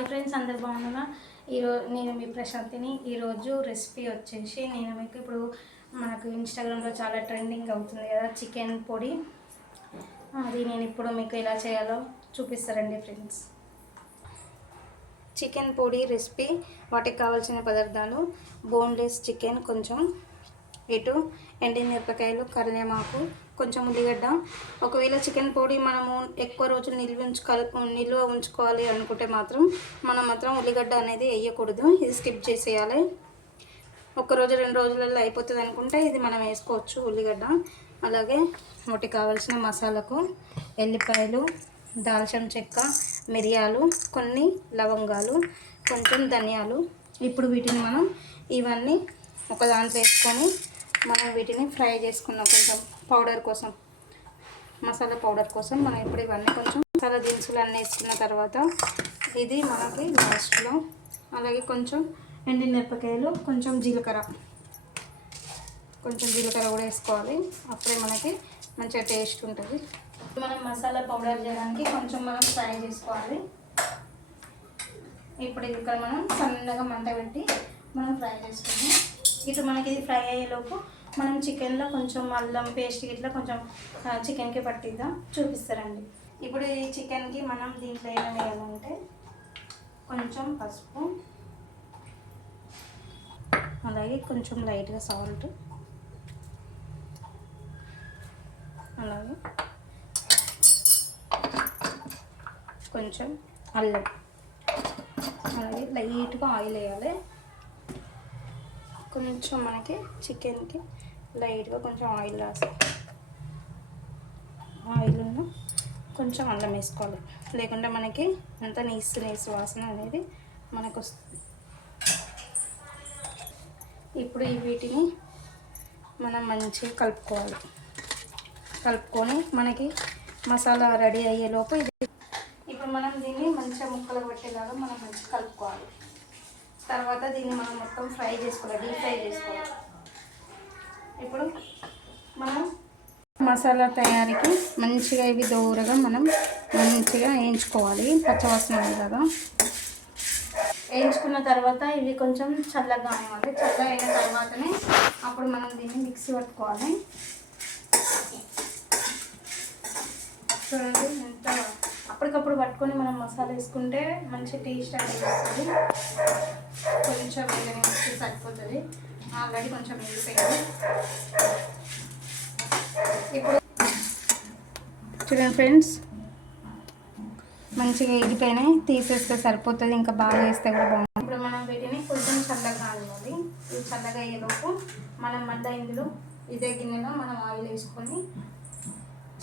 Hi friends, అందరు బాగున్నారా? ఈరోజు నేను మీ ప్రశాంతిని. ఈరోజు రెసిపీ వచ్చేసి నేను మీకు ఇప్పుడు మనకు ఇన్స్టాగ్రామ్లో చాలా ట్రెండింగ్ అవుతుంది కదా చికెన్ పొడి. అది నేను ఇప్పుడు మీకు ఎలా చేయాలో చూపిస్తారండి ఫ్రెండ్స్. చికెన్ పొడి రెసిపీ. వాటికి కావాల్సిన పదార్థాలు: బోన్లెస్ చికెన్ కొంచెం, ఎండిమిరపకాయలు, కరివేపాకు, కొంచెం ఉల్లిగడ్డ. ఒకవేళ చికెన్ పొడి మనము ఎక్కువ రోజులు నిల్వ ఉంచుకోవాలి అనుకుంటే మాత్రం ఉల్లిగడ్డ అనేది వేయకూడదు. ఇది స్కిప్ చేసేయాలి. ఒక రోజు 2 రోజులలో అయిపోతుంది అనుకుంటే ఇది మనం వేసుకోవచ్చు ఉల్లిగడ్డ. అలాగే వాటికి కావాల్సిన మసాలాకు ఎల్లిపాయలు, దాల్చిన చెక్క, మిరియాలు, కొన్ని లవంగాలు, కొంచెం ధనియాలు. ఇప్పుడు వీటిని మనం ఇవన్నీ ఒక దాంట్లో వేసుకొని మనం వీటిని ఫ్రై చేసుకున్నాం. కొంచెం పౌడర్ కోసం, మసాలా పౌడర్ కోసం మనం ఇప్పుడు ఇవన్నీ కొంచెం మసాలా దినుసులు అన్నీ వేసుకున్న తర్వాత ఇది మనకి లాస్ట్లో. అలాగే కొంచెం ఎండిమిరపకాయలు, కొంచెం జీలకర్ర కూడా వేసుకోవాలి. అప్పుడే మనకి మంచిగా టేస్ట్ ఉంటుంది. మనం మసాలా పౌడర్ చేయడానికి కొంచెం మనం ఫ్రై చేసుకోవాలి. ఇప్పుడు ఇక్కడ మనం సన్నగా మంట పెట్టి మనం ఫ్రై చేసుకుందాం. ఇటు మనకి ఇది ఫ్రై అయ్యేలోపు మనం చికెన్లో కొంచెం అల్లం పేస్ట్ ఇట్లా కొంచెం చికెన్కి పట్టిద్దాం, చూపిస్తారండి. ఇప్పుడు ఈ చికెన్కి మనం దీంట్లో ఏమైనా వేయాలంటే కొంచెం పసుపు, అలాగే కొంచెం లైట్గా సాల్ట్, అలాగే కొంచెం అల్లం, అలాగే లైట్గా ఆయిల్ వేయాలి. కొంచెం మనకి చికెన్కి లైట్గా కొంచెం ఆయిల్ రాసి ఆయిల్ను కొంచెం అల్లం వేసుకోవాలి. లేకుంటే మనకి అంత నీసు వాసన అనేది మనకు వస్తుంది. ఇప్పుడు వీటిని మనం మంచిగా కలుపుకొని మనకి మసాలా రెడీ అయ్యేలోపు ఇప్పుడు మనం దీన్ని మంచిగా ముక్కలు పెట్టేలాగా మనం మంచిగా కలుపుకోవాలి. తర్వాత దీన్ని మనం మొత్తం ఫ్రై చేసుకోవాలి, డీప్ ఫ్రై చేసుకోవాలి. ఇప్పుడు మనం మసాలా తయారీకి మంచిగా ఇవి దూరగా మనం మంచిగా వేయించుకోవాలి, పచ్చవాసన ఉండగా. వేయించుకున్న తర్వాత ఇవి కొంచెం చల్లగా అవ్వాలి. చల్లగా అయిన తర్వాతనే అప్పుడు మనం దీన్ని మిక్సీ పట్టుకోవాలి. చూడండి, ఎంత అప్పటికప్పుడు పట్టుకొని మనం మసాలా వేసుకుంటే మంచి టేస్ట్ అనేది వస్తుంది. కొంచెం వేగనే వస్తే సరిపోతుంది. ఆల్రెడీ కొంచెం వేగిపోయింది. ఇప్పుడు చూడండి ఫ్రెండ్స్, మంచిగా వేగిపోయినాయి. తీసేస్తే సరిపోతుంది, ఇంకా బాగా వేస్తే కూడా బాగుంటుంది. ఇప్పుడు మనం వీటిని కొంచెం చల్లగా అవ్వాలి. ఇది చల్లగా అయ్యేలోపు మనం మళ్ళీ ఇందులో ఇదే గిన్నెలో మనం ఆయిల్ వేసుకొని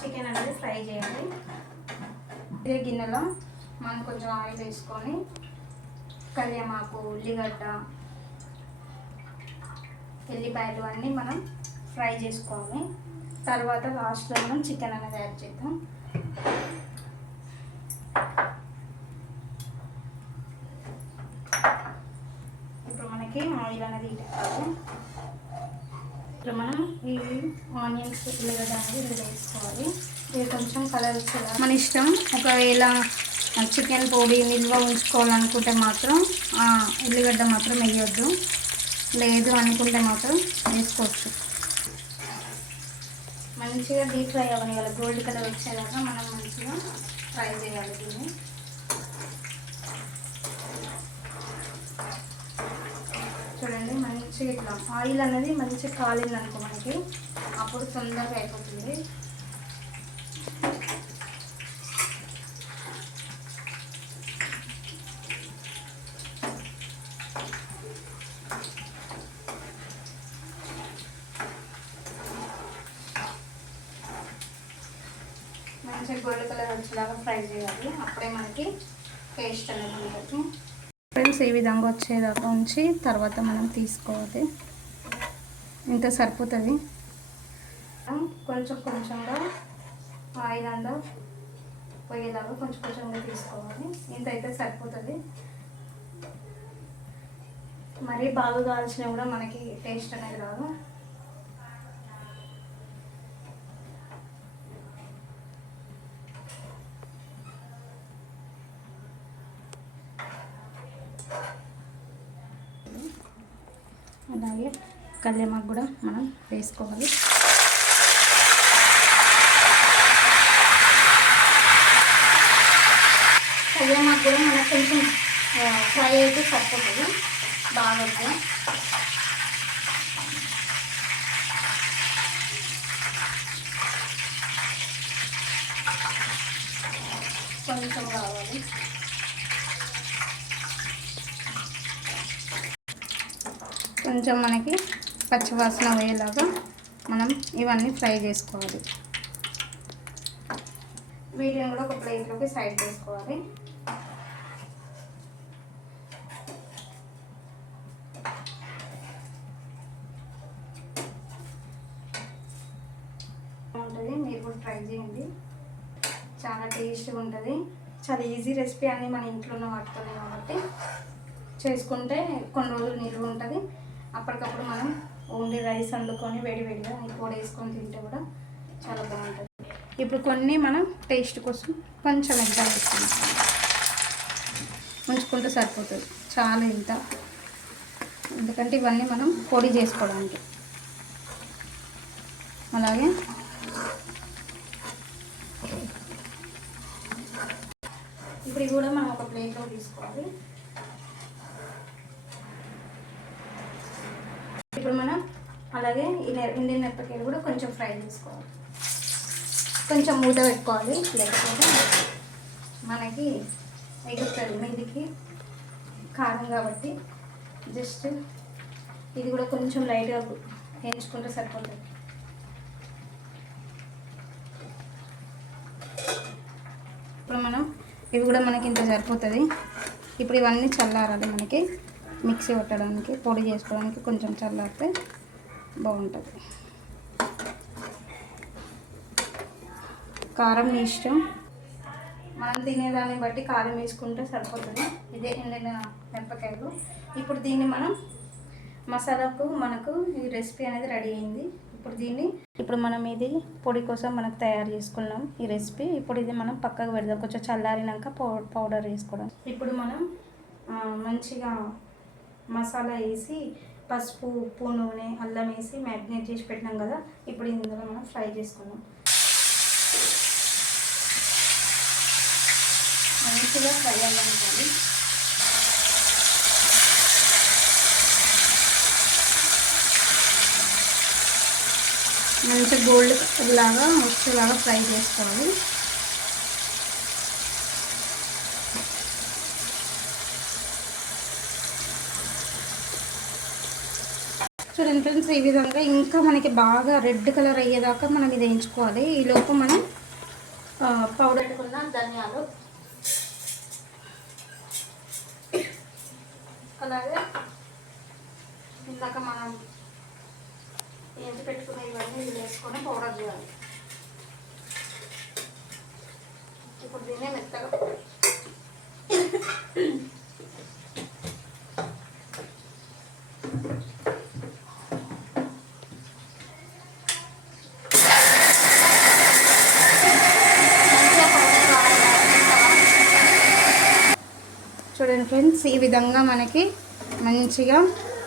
చికెన్ అనేది ఫ్రై చేయాలి. ఇదే గిన్నెలో మనం కొంచెం ఆయిల్ వేసుకొని కరివేపాకు, ఉల్లిగడ్డ, ఎల్లిపాయలు అన్నీ మనం ఫ్రై చేసుకోవాలి. తర్వాత లాస్ట్లో మనం చికెన్ అనేది యాడ్ చేద్దాం. ఇప్పుడు మనకి ఆయిల్ అనేది ఇవ్వాలి. ఇప్పుడు మనం ఈ ఆనియన్స్, ఉల్లిగడ్డ అనేది ఇందులో వేసుకోవాలి. ఇది కొంచెం కలర్ వచ్చేలా మన ఇష్టం. ఒకవేళ చికెన్ పొడి నిల్వ ఉంచుకోవాలనుకుంటే మాత్రం ఉల్లిగడ్డ మాత్రం వేయొద్దు, లేదు అనుకుంటే మాత్రం వేసుకోవచ్చు. మంచిగా డీప్ ఫ్రై అవ్వనివ్వాలి, గోల్డ్ కలర్ వచ్చేదాకా మనం మంచిగా ఫ్రై చేయాలి దీన్ని. చూడండి, మంచిగా ఇట్లా ఆయిల్ అనేది మంచిగా కాలింది అనుకో మనకి, అప్పుడు తొందరగా అయిపోతుంది. మంచిగా గోల్డ్ కలర్ వచ్చేలాగా ఫ్రై చేయాలి, అప్పుడే మనకి టేస్ట్ అనేది ఉంటుంది. ఫ్రెండ్స్, ఈ విధంగా వచ్చేదాకా ఉంచి తర్వాత మనం తీసుకోవాలి. ఇంత సరిపోతుంది. కొంచెంగా ఆయిల్ అంతా పోయేలాగా కొంచెంగా తీసుకోవాలి. ఇంత అయితే సరిపోతుంది. మరీ బాగా కాల్చినా కూడా మనకి టేస్ట్ అనేది రాదు. అలాగే కళ్యామాకు కూడా మనం వేసుకోవాలి. కళ్యామాకు కూడా మనకు కొంచెం ఫ్రై అయితే సరిపోతుంది బాగా. కొంచెం కావాలి. కొంచెం మనకి పచ్చివాసన పోయేలాగా మనం ఇవన్నీ ఫ్రై చేసుకోవాలి. వీటిని కూడా ఒక ప్లేట్లోకి సైడ్ చేసుకోవాలి. ఉంటుంది, మీరు కూడా ట్రై చేయండి, చాలా టేస్ట్గా ఉంటుంది. చాలా ఈజీ రెసిపీ అన్నీ మన ఇంట్లో ఉన్న వాటితోనే కాబట్టి చేసుకుంటే కొన్ని రోజులు నిల్వ ఉంటుంది. అప్పటికప్పుడు మనం ఓన్లీ రైస్ వండుకొని వేడివేడిగా పొడి వేసుకొని తింటే కూడా చాలా బాగుంటుంది. ఇప్పుడు కొన్ని మనం టేస్ట్ కోసం కొంచెం ఎంత ఉంచుకుంటే సరిపోతుంది, చాలా ఇంత. ఎందుకంటే ఇవన్నీ మనం పొడి చేసుకోవడానికి. అలాగే ఇప్పుడు ఇవి కూడా మనం ఒక ప్లేట్లో తీసుకోవాలి. ఇప్పుడు మనం అలాగే ఇండియన్ మిరపకాయలు కూడా కొంచెం ఫ్రై చేసుకోవాలి. కొంచెం మూత పెట్టుకోవాలి, లేకపోతే మనకి ఎగురుతుంది మీదికి కారం కాబట్టి. జస్ట్ ఇది కూడా కొంచెం లైట్గా వేయించుకుంటే సరిపోతుంది. ఇప్పుడు మనం ఇవి కూడా మనకి ఇంత సరిపోతుంది. ఇప్పుడు ఇవన్నీ చల్లారాలి, మనకి మిక్సీ కొట్టడానికి పొడి చేసుకోవడానికి కొంచెం చల్లారితే బాగుంటుంది. కారం మీ ఇష్టం, మనం తినేదాన్ని బట్టి కారం వేసుకుంటే సరిపోతుంది. ఇదే ఎండిన మిరపకాయలు. ఇప్పుడు దీన్ని మనం మసాలాకు మనకు ఈ రెసిపీ అనేది రెడీ అయింది. ఇప్పుడు మనం ఇది పొడి కోసం మనకు తయారు చేసుకున్నాం ఈ రెసిపీ. ఇప్పుడు ఇది మనం పక్కకు పెడదాం, కొంచెం చల్లారినాక పౌడర్ వేసుకోవడం. ఇప్పుడు మనం మంచిగా మసాలా వేసి పసుపు, ఉప్పు, నూనె, అల్లం వేసి మ్యారినేట్ చేసి పెట్టినాం కదా. ఇప్పుడు ఇందులో మనం ఫ్రై చేసుకున్నాం. మంచిగా ఫ్రై అవ్వాలి. మంచిగా గోల్డ్ లాగా వచ్చేలాగా ఫ్రై చేసుకోవాలి. చూడండి ఫ్రెండ్స్, ఈ విధంగా ఇంకా మనకి బాగా రెడ్ కలర్ అయ్యేదాకా మనం ఇది వేయించుకోవాలి. ఈ లోపు మనం పౌడర్ పెట్టుకున్న ధనియాలు, అలాగే ఇందాక మనం ఏంటి పెట్టుకునే ఇవన్నీ ఇది వేసుకొని పౌడర్ చేయాలి. ఇప్పుడు దీన్ని మెత్తగా చూడండి ఫ్రెండ్స్, ఈ విధంగా మనకి మంచిగా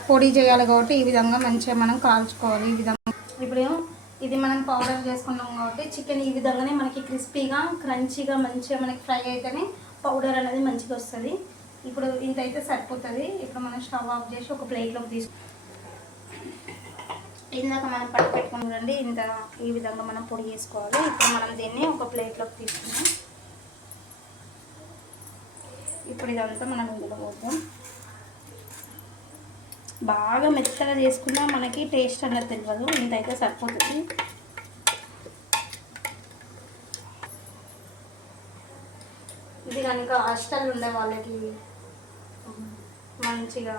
పొడి చేయాలి కాబట్టి ఈ విధంగా మంచిగా మనం కాల్చుకోవాలి. ఈ విధంగా ఇప్పుడు ఇది మనం పౌడర్ చేసుకున్నాం కాబట్టి చికెన్ ఈ విధంగానే మనకి క్రిస్పీగా క్రంచీగా మంచిగా మనకి ఫ్రై అయితేనే పౌడర్ అనేది మంచిగా వస్తుంది. ఇప్పుడు ఇంత అయితే సరిపోతుంది. ఇప్పుడు మనం స్టవ్ ఆఫ్ చేసి ఒక ప్లేట్లోకి తీసుకు ఇందాక మనం పట్టు పెట్టుకుని చూడండి, ఇంత ఈ విధంగా మనం పొడి చేసుకోవాలి. ఇప్పుడు మనం దీన్ని ఒక ప్లేట్లోకి తీసుకున్నాం. ఇప్పుడు ఇదంతా మనం ఇందులో పోద్దాం. బాగా మెత్తగా చేసుకున్నా మనకి టేస్ట్ అన్నది తెలియదు, ఇంత అయితే సరిపోతుంది. ఇది కనుక హాస్టల్ ఉండే వాళ్ళకి మంచిగా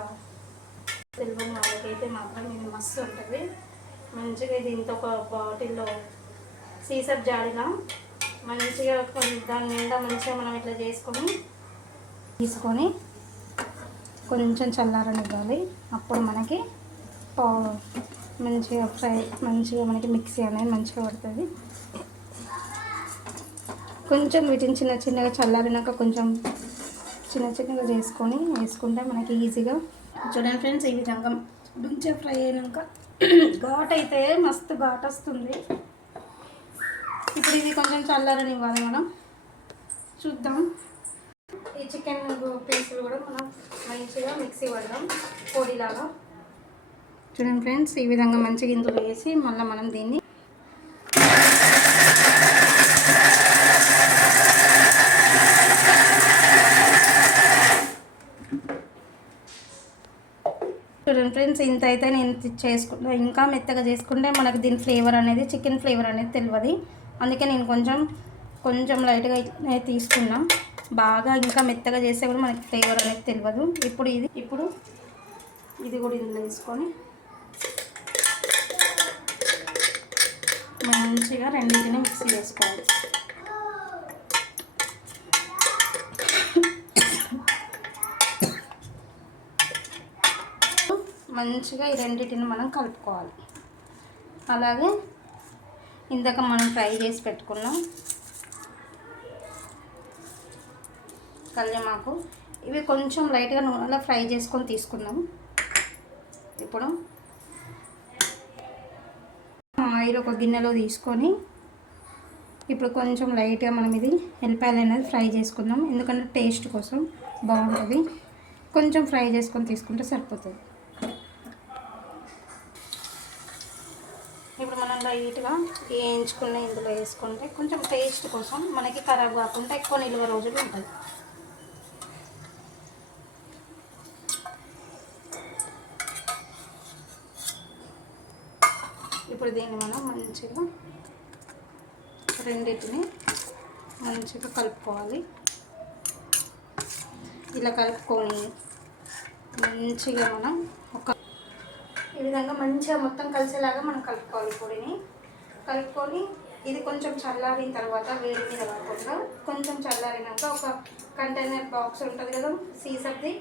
తెలియని వాళ్ళకైతే మాత్రం ఇది మస్తు ఉంటుంది. మంచిగా ఇది ఇంత ఒక బాటిల్లో సీసర్ జాడిగా మంచిగా దాని నిండా మంచిగా మనం ఇట్లా తీసుకొని కొంచెం చల్లారనివ్వాలి. అప్పుడు మనకి మంచిగా మనకి మిక్సీ అనేది మంచిగా పడుతుంది. కొంచెం వీటిని చిన్నగా చల్లారినాక కొంచెం చిన్న చిన్నగా చేసుకొని వేసుకుంటే మనకి ఈజీగా. చూడండి ఫ్రెండ్స్, ఈ విధంగా మంచిగా ఫ్రై అయినాక ఘాట్ అయితే మస్తు ఘాట్ వస్తుంది. ఇప్పుడు ఇది కొంచెం చల్లారనివ్వాలి మనం. చూద్దాం. ఈ చికెన్ పీసులు కూడా మనం మంచిగా మిక్సీ పడదాం పొడిలాగా. చూడండి ఫ్రెండ్స్, ఈ విధంగా మంచిగా ఇందులో వేసి మళ్ళీ మనం దీన్ని చూడండి ఫ్రెండ్స్, ఇంత అయితే నేను చేసుకుంటా. ఇంకా మెత్తగా చేసుకుంటే మనకు దీని ఫ్లేవర్ అనేది, చికెన్ ఫ్లేవర్ అనేది తెలియదు. అందుకే నేను కొంచెం లైట్గా తీసుకున్నా. బాగా ఇంకా మెత్తగా చేస్తే కూడా మనకి ఫ్లేవర్ అనేది తెలియదు. ఇప్పుడు ఇది కూడా ఇందులో వేసుకొని మంచిగా రెండింటిని మిక్సీ చేసుకోవాలి. మంచిగా ఈ రెండింటిని మనం కలుపుకోవాలి. అలాగే ఇందాక మనం ఫ్రై చేసి పెట్టుకున్నాం కళ్యామాకు, ఇవి కొంచెం లైట్గా నూనెలో ఫ్రై చేసుకొని తీసుకున్నాం. ఇప్పుడు ఆయిల్ ఒక గిన్నెలో తీసుకొని ఇప్పుడు కొంచెం లైట్గా మనం ఇది ఎల్లిపాయలు అనేది ఫ్రై చేసుకుందాం. ఎందుకంటే టేస్ట్ కోసం బాగుంటుంది. కొంచెం ఫ్రై చేసుకొని తీసుకుంటే సరిపోతుంది. ఇప్పుడు మనం లైట్గా వేయించుకున్న ఇందులో వేసుకుంటే కొంచెం టేస్ట్ కోసం మనకి ఖరాబ్ కాకుండా ఎక్కువ నిల్వ రోజులు ఉంటుంది. ఇప్పుడు దీన్ని మనం మంచిగా రెండింటిని మంచిగా కలుపుకోవాలి. ఇలా కలుపుకొని మంచిగా మనం ఈ విధంగా మంచిగా మొత్తం కలిసేలాగా మనం కలుపుకోవాలి. పొడిని కలుపుకొని ఇది కొంచెం చల్లారిన తర్వాత వేడి మీద కాకుండా కొంచెం చల్లారినాక ఒక కంటైనర్ బాక్స్ ఉంటుంది కదా సీసాది,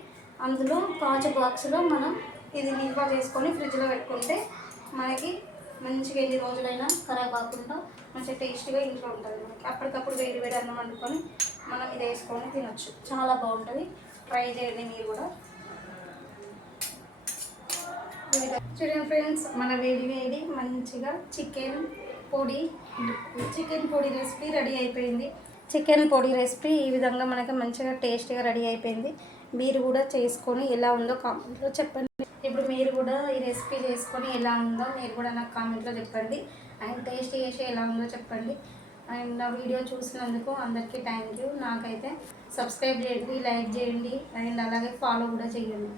అందులో కాచు బాక్స్లో మనం ఇది నిల్వ చేసుకొని ఫ్రిడ్జ్లో పెట్టుకుంటే మనకి మంచిగా ఎన్ని రోజులైనా ఖరాబ్ కాకుండా మంచిగా టేస్టీగా ఇంట్లో ఉంటుంది. మనకి అప్పటికప్పుడు వేడి అన్నం వండుకొని మనం ఇది వేసుకొని తినొచ్చు. చాలా బాగుంటుంది. ట్రై చేయండి మీరు కూడా. చూడండి ఫ్రెండ్స్, మన వేడి మంచిగా చికెన్ పొడి రెసిపీ రెడీ అయిపోయింది. చికెన్ పొడి రెసిపీ ఈ విధంగా మనకి మంచిగా టేస్టీగా రెడీ అయిపోయింది. మీరు కూడా చేసుకొని ఎలా ఉందో కామెంట్లో చెప్పండి. ఇప్పుడు మీరు కూడా ఈ రెసిపీ చేసుకొని ఎలా ఉందో మీరు కూడా నాకు కామెంట్లో చెప్పండి. అండ్ టేస్ట్ చేసి ఎలా ఉందో చెప్పండి. అండ్ నా వీడియో చూసినందుకు అందరికీ థ్యాంక్ యూ. నాకైతే సబ్స్క్రైబ్ చేయండి, లైక్ చేయండి, అండ్ అలాగే ఫాలో కూడా చేయండి.